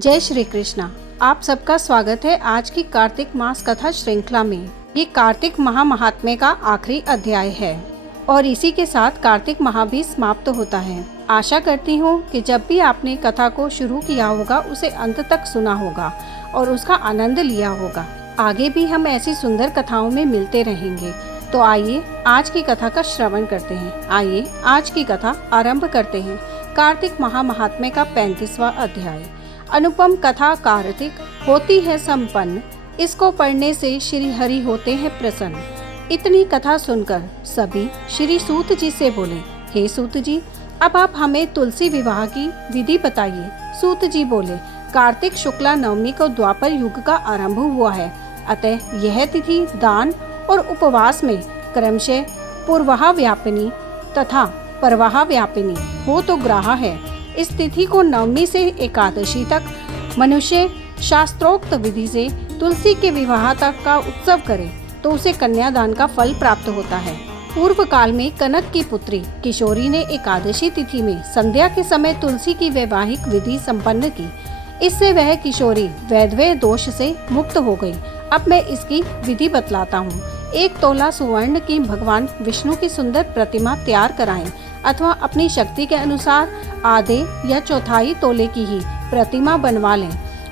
जय श्री कृष्णा। आप सबका स्वागत है आज की कार्तिक मास कथा श्रृंखला में। ये कार्तिक महात्म्य का आखिरी अध्याय है और इसी के साथ कार्तिक माह भी समाप्त होता है। आशा करती हूँ कि जब भी आपने कथा को शुरू किया होगा उसे अंत तक सुना होगा और उसका आनंद लिया होगा। आगे भी हम ऐसी सुंदर कथाओं में मिलते रहेंगे। तो आइए आज की कथा का श्रवण करते हैं। आइए आज की कथा आरंभ करते हैं। कार्तिक महात्म्य का 35वां अध्याय। अनुपम कथा कार्तिक होती है संपन्न, इसको पढ़ने से श्री हरि होते हैं प्रसन्न। इतनी कथा सुनकर सभी श्री सूत जी से बोले, हे सूत जी, अब आप हमें तुलसी विवाह की विधि बताइए। सूत जी बोले, कार्तिक शुक्ला नवमी को द्वापर युग का आरंभ हुआ है, अतः यह तिथि दान और उपवास में क्रमशः पूर्वाह व्यापिनी तथा परवाह व्यापिनी हो तो ग्राह है। इस तिथि को नवमी से एकादशी तक मनुष्य शास्त्रोक्त विधि से तुलसी के विवाह तक का उत्सव करे तो उसे कन्यादान का फल प्राप्त होता है। पूर्व काल में कनक की पुत्री किशोरी ने एकादशी तिथि में संध्या के समय तुलसी की वैवाहिक विधि संपन्न की। इससे वह किशोरी वैधव्य दोष से मुक्त हो गई। अब मैं इसकी विधि बतलाता हूँ। 1 तोला सुवर्ण की भगवान विष्णु की सुंदर प्रतिमा तैयार कराएं अथवा अपनी शक्ति के अनुसार आधे या चौथाई तोले की ही प्रतिमा बनवा लें।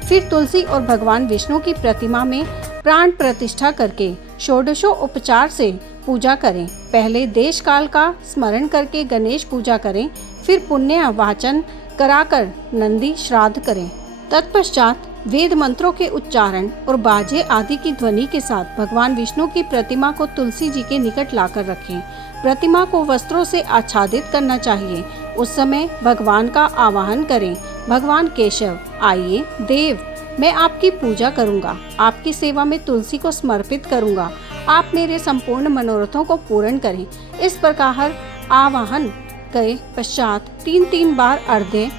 फिर तुलसी और भगवान विष्णु की प्रतिमा में प्राण प्रतिष्ठा करके षोडशों उपचार से पूजा करें। पहले देश काल का स्मरण करके गणेश पूजा करें, फिर पुण्य वाचन कराकर नंदी श्राद्ध करें। तत्पश्चात वेद मंत्रों के उच्चारण और बाजे आदि की ध्वनि के साथ भगवान विष्णु की प्रतिमा को तुलसी जी के निकट लाकर रखें। प्रतिमा को वस्त्रों से आच्छादित करना चाहिए। उस समय भगवान का आवाहन करें, भगवान केशव आइए देव, मैं आपकी पूजा करूंगा, आपकी सेवा में तुलसी को समर्पित करूंगा, आप मेरे संपूर्ण मनोरथों को पूर्ण करें। इस प्रकार आवाहन के पश्चात 3 बार अर्घ्य,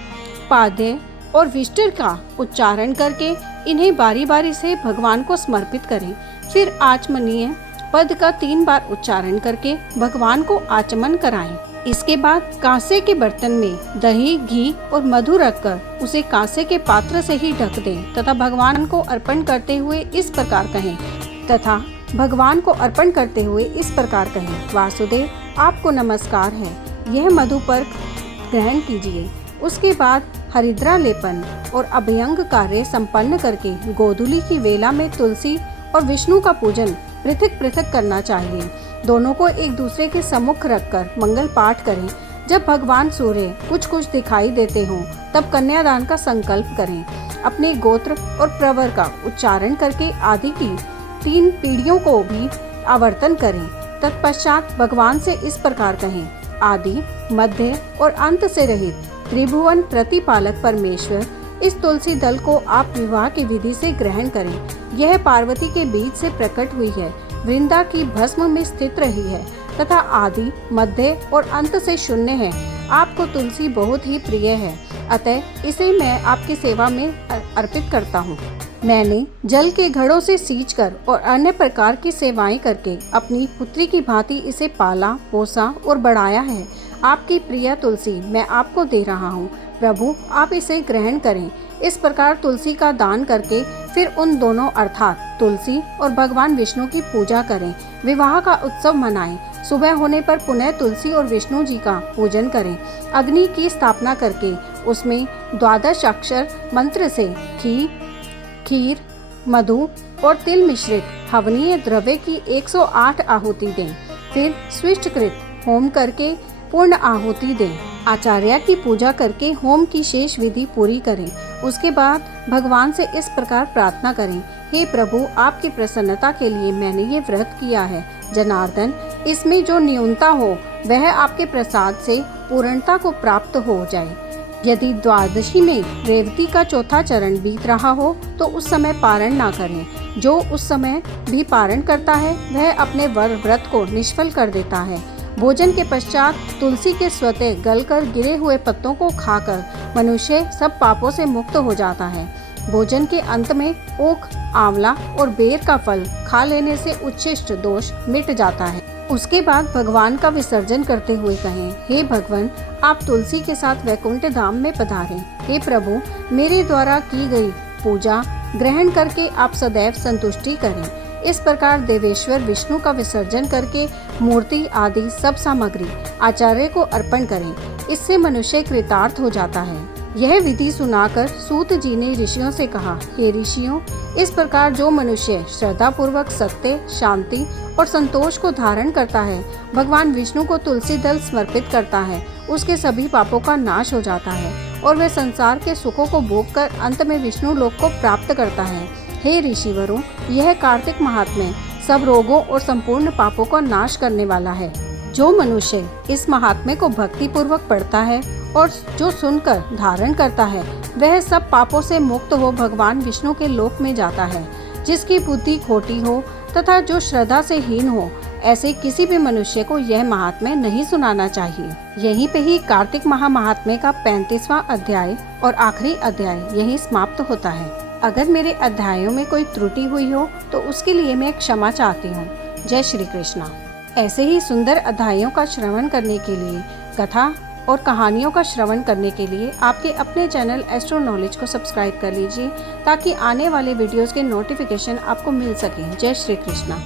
पाद्य और विष्टर का उच्चारण करके इन्हें बारी बारी से भगवान को समर्पित करें। फिर आचमनीय पद का 3 बार उच्चारण करके भगवान को आचमन कराएं। इसके बाद कांसे के बर्तन में दही, घी और मधु रखकर उसे कांसे के पात्र से ही ढक दें तथा भगवान को अर्पण करते हुए इस प्रकार कहें, वासुदेव आपको नमस्कार है, यह मधु पर ग्रहण कीजिए। उसके बाद हरिद्रा लेपन और अभ्यंग कार्य संपन्न करके गोधूली की वेला में तुलसी और विष्णु का पूजन पृथक पृथक करना चाहिए। दोनों को एक दूसरे के सम्मुख रखकर मंगल पाठ करें। जब भगवान सूर्य कुछ दिखाई देते हों तब कन्यादान का संकल्प करें। अपने गोत्र और प्रवर का उच्चारण करके आदि की 3 पीढ़ियों को भी आवर्तन करें। तत्पश्चात भगवान से इस प्रकार कहें, आदि मध्य और अंत से रहित त्रिभुवन प्रतिपालक परमेश्वर, इस तुलसी दल को आप विवाह की विधि से ग्रहण करें। यह पार्वती के बीच से प्रकट हुई है, वृंदा की भस्म में स्थित रही है तथा आदि मध्य और अंत से शून्य है। आपको तुलसी बहुत ही प्रिय है, अतः इसे मैं आपकी सेवा में अर्पित करता हूँ। मैंने जल के घड़ों से सींचकर और अन्य प्रकार की सेवाएं करके अपनी पुत्री की भांति इसे पाला, पोसा और बढ़ाया है। आपकी प्रिय तुलसी मैं आपको दे रहा हूँ, प्रभु आप इसे ग्रहण करें। इस प्रकार तुलसी का दान करके फिर उन दोनों अर्थात तुलसी और भगवान विष्णु की पूजा करें। विवाह का उत्सव मनाएं। सुबह होने पर पुनः तुलसी और विष्णु जी का पूजन करें। अग्नि की स्थापना करके उसमें 12 अक्षर मंत्र से खीर, मधु और तिल मिश्रित हवनीय द्रव्य की 108 आहुति दें। फिर स्विष्टकृत होम करके पूर्ण आहुति दें। आचार्य की पूजा करके होम की शेष विधि पूरी करें। उसके बाद भगवान से इस प्रकार प्रार्थना करें, हे प्रभु आपकी प्रसन्नता के लिए मैंने ये व्रत किया है। जनार्दन, इसमें जो न्यूनता हो वह आपके प्रसाद से पूर्णता को प्राप्त हो जाए। यदि द्वादशी में रेवती का 4था चरण बीत रहा हो तो उस समय पारण ना करें। जो उस समय भी पारण करता है वह अपने व्रत को निष्फल कर देता है। भोजन के पश्चात तुलसी के स्वतः गलकर गिरे हुए पत्तों को खाकर मनुष्य सब पापों से मुक्त हो जाता है। भोजन के अंत में ऊख, आंवला और बेर का फल खा लेने से उच्छिष्ट दोष मिट जाता है। उसके बाद भगवान का विसर्जन करते हुए कहें, हे भगवान आप तुलसी के साथ वैकुंठ धाम में पधारें। हे प्रभु, मेरे द्वारा की गई पूजा ग्रहण करके आप सदैव संतुष्टि करें। इस प्रकार देवेश्वर विष्णु का विसर्जन करके मूर्ति आदि सब सामग्री आचार्य को अर्पण करें। इससे मनुष्य कृतार्थ हो जाता है। यह विधि सुनाकर सूत जी ने ऋषियों से कहा, हे ऋषियों, इस प्रकार जो मनुष्य श्रद्धा पूर्वक सत्य, शांति और संतोष को धारण करता है, भगवान विष्णु को तुलसी दल समर्पित करता है, उसके सभी पापों का नाश हो जाता है और वह संसार के सुखों को भोग कर अंत में विष्णु लोक को प्राप्त करता है। हे ऋषिवरों, यह कार्तिक महात्म्य सब रोगों और संपूर्ण पापों का नाश करने वाला है। जो मनुष्य इस महात्म्य को भक्ति पूर्वक पढ़ता है और जो सुनकर धारण करता है, वह सब पापों से मुक्त हो भगवान विष्णु के लोक में जाता है। जिसकी बुद्धि खोटी हो तथा जो श्रद्धा से हीन हो, ऐसे किसी भी मनुष्य को यह महात्म्य नहीं सुनाना चाहिए। यहीं पे ही कार्तिक महात्म्य का 35वां अध्याय और आखिरी अध्याय यही समाप्त होता है। अगर मेरे अध्यायों में कोई त्रुटि हुई हो तो उसके लिए मैं क्षमा चाहती हूँ। जय श्री कृष्णा। ऐसे ही सुंदर अध्यायों का श्रवण करने के लिए, कथा और कहानियों का श्रवण करने के लिए आपके अपने चैनल एस्ट्रो नॉलेज को सब्सक्राइब कर लीजिए, ताकि आने वाले वीडियोस के नोटिफिकेशन आपको मिल सके। जय श्री कृष्णा।